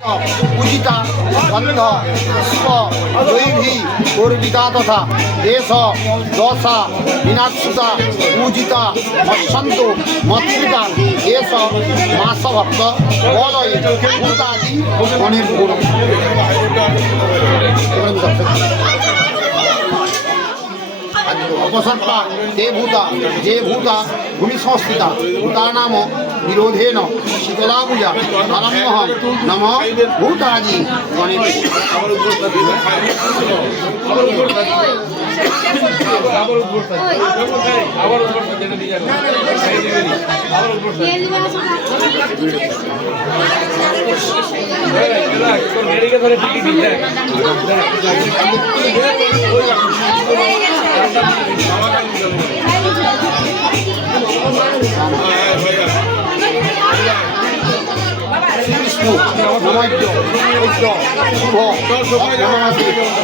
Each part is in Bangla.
पूजिता गंध पुष्प दैवी पूर्विता तथा देश दशा विनाशुता पूजिता मत्संतो मत्रिका देश मास भक्त बलय भूतादि अनिर्गुण अपसर्पा ते भूता जे भूता भूमि संस्थिता भूता नाम विरोधेन शीतलाभुजा आरम्भः नम भूतादि गणेश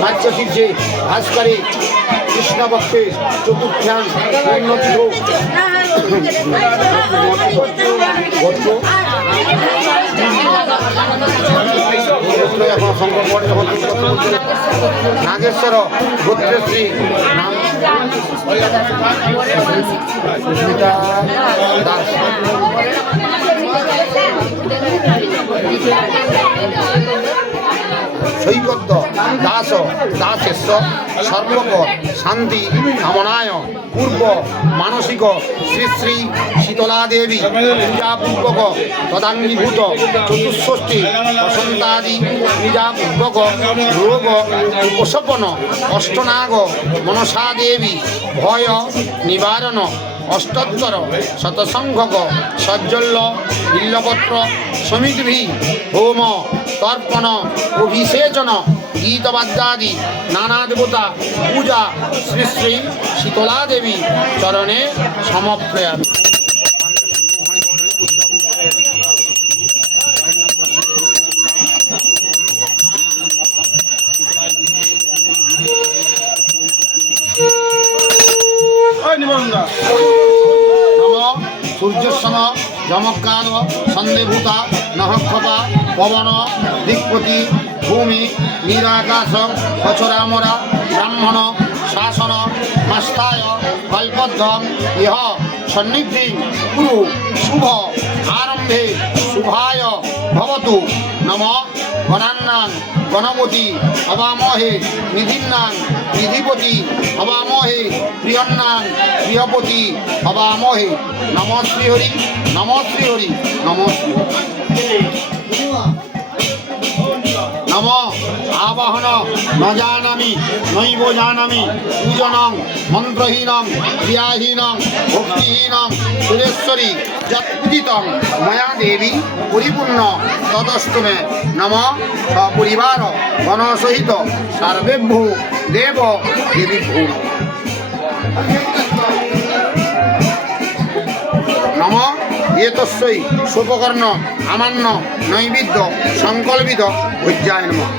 माच्यशीर्षे भास्करे कृष्णभक्ते चतुर्थ्यां नागेश्वर गोत्रश्री दास शैबद्ध दास दासेश्वर सर्वक शांति कामनाय पूर्व मानसिक श्री श्री शीतला देवी पूजापूर्वक तदांगीभूत चतुष्षष्ठी वसंतादि पूजापूर्वक रोग उपशपन अष्टनाग मनसा देवी भय निवारण अष्टोत्तर शतसंख्यक सज्जल्य बिल्लपत्र समिति होम तर्पण अभिषेचन गीतवाद्यादि नाना देवता पूजा श्री श्री शीतला देवी चरणे समर्पयामि। सूर्यसन जमकाल सन्देभूता नहक्षता पवन दिक्पति भूमि निराकाश कचरामरा ब्राह्मण शासन आस्थाय कल्पद्धम यह सन्निधि कुरु शुभ आरंभे शुभाय भवतु नम गणान्नां गणपति हवामहे निधिन्नां निधिपति हवामहे प्रियन्नां प्रियपति हवामहे नमो श्रीहरि नमो श्रीहरि नमो नम आवाहन न जानामि नैव जानामि पूजनं मंत्रहीनं क्रियाहीनं भक्तिहीनं सुरेश्वरी यत्पूजितं मया देवी परिपूर्ण तदस्तु मे नम सपरिवार गणसहित सर्वेभ्यो देव देवीभ्यो नम एतस्यै सोपकर्ण आमान्न नैवेद्य संकल्पित भोज्याय नमः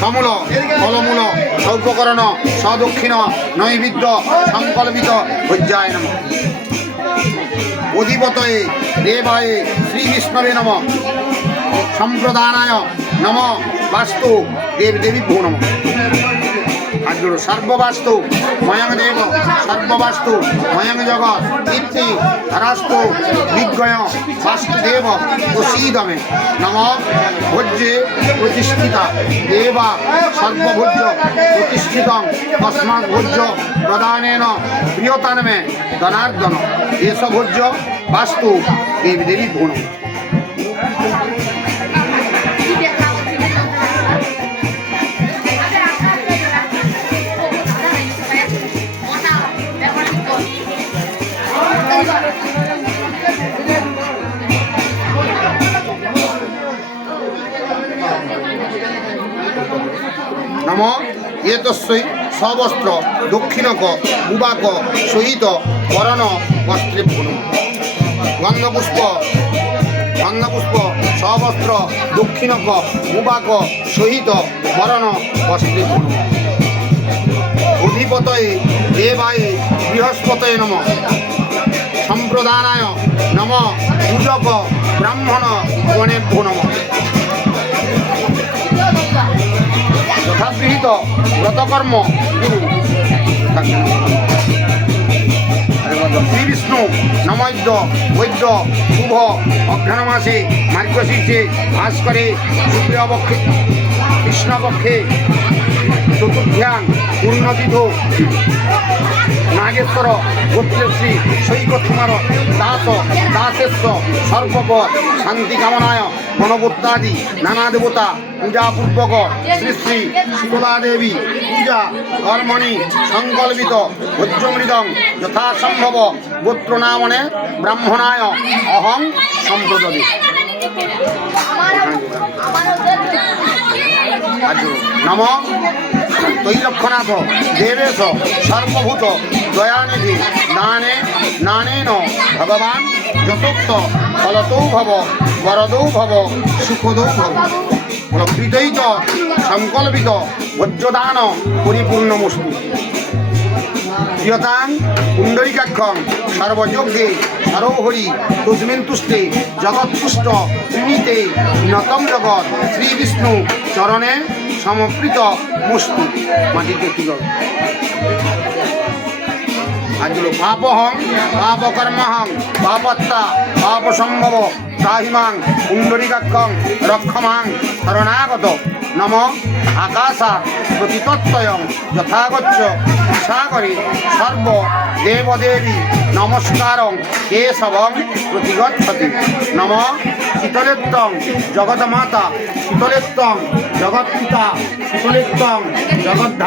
समूल फलमूल सौपकर्ण सदक्षिण नैवेद्य संकल्पित भोज्याय नमः अधिपतये देवाय श्री विष्णवे नमः संप्रदानाय नमः वास्तु देव देवीभ्यो नमः सर्ववास्तु मयं देव सर्ववास्तु मयं जगत इति धरास्तु विज्ञय वास्तुदेव प्रसीदमे नमः भोज्ये प्रतिष्ठिता देवा सर्वभोज्य प्रतिष्ठितं तस्मात् भोज्य प्रदानेन प्रियतमे धनार्दन एष भोज्य वास्तु देवी देवी गुण नम एतस्यै सवस्त्र दक्षिणक उवाक सहित वरण वस्त्रे गंधपुष्प सवस्त्र दक्षिणक उवाक सहित वरण वस्त्रे अधिपतये देवाय बृहस्पतये नमः संप्रदानाय नमः पूजक ব্রাহ্মণ গণেভ্যো নমঃ। যথাগৃহীত ব্রতকর্ম শ্রী বিষ্ণু নমৈদ্য বৈদ্য শুভ অঘ্রাণ মাসে মার্গশীর্ষে ভাস্করে শুক্লপক্ষে কৃষ্ণপক্ষে চতুর্থ্যাং পূর্ণতিথ নাগেশ্বর গোত্রশ্রী সৈককুমার দাস দাসেশ্ব সর্বপদ শান্তি কামনায় গণপত্যাদি নানা দেবতা পূজাপূর্বক শ্রী শ্রী শীতলা দেবী পূজা কর্মণি সংকল্পিত ভোজ্যমৃদং যথাসম্ভব গোত্রনামনে ব্রাহ্মণায় অহং সম্প্রদদি। নম তৈলক্ষনাথ দেবেশ সর্বভূত দয়ানিধি দানে নানেন ভগবান যতোক্ত ফলতৌ ভব বরদৌ ভব সুখদৌ ভব। প্রকৃতৈত সংকল্পিত বজ্রদান পরিপূর্ণমস্তু। প্রিয়তাং পুণ্ডরিকাক্ষং সর্বযজ্ঞে সরোহরি তস্মিন তুষ্টে জগৎপুষ্ট ত্রিণীতে নতম জগৎ শ্রী বিষ্ণু চরণে সমর্পিত মস্তু। মাটিতে কি গল আজলো পাপহং পাপকর্মহং পাপত্তা পাপসম্ভব তাহিমাং পুণ্ডরিকাক্ষং রক্ষমাং শরণাগত। নম আকাশা প্রতিতত্তয়ং যথাগচ্ছ সাগরে সর্ব দেবদেবী নমস্কারং কেশবং প্রতিগচ্ছতি। নম শীতলেত্তং জগৎমাতা শীতলেত্তং জগৎপিতা শীতলেত্তং জগদ্ধা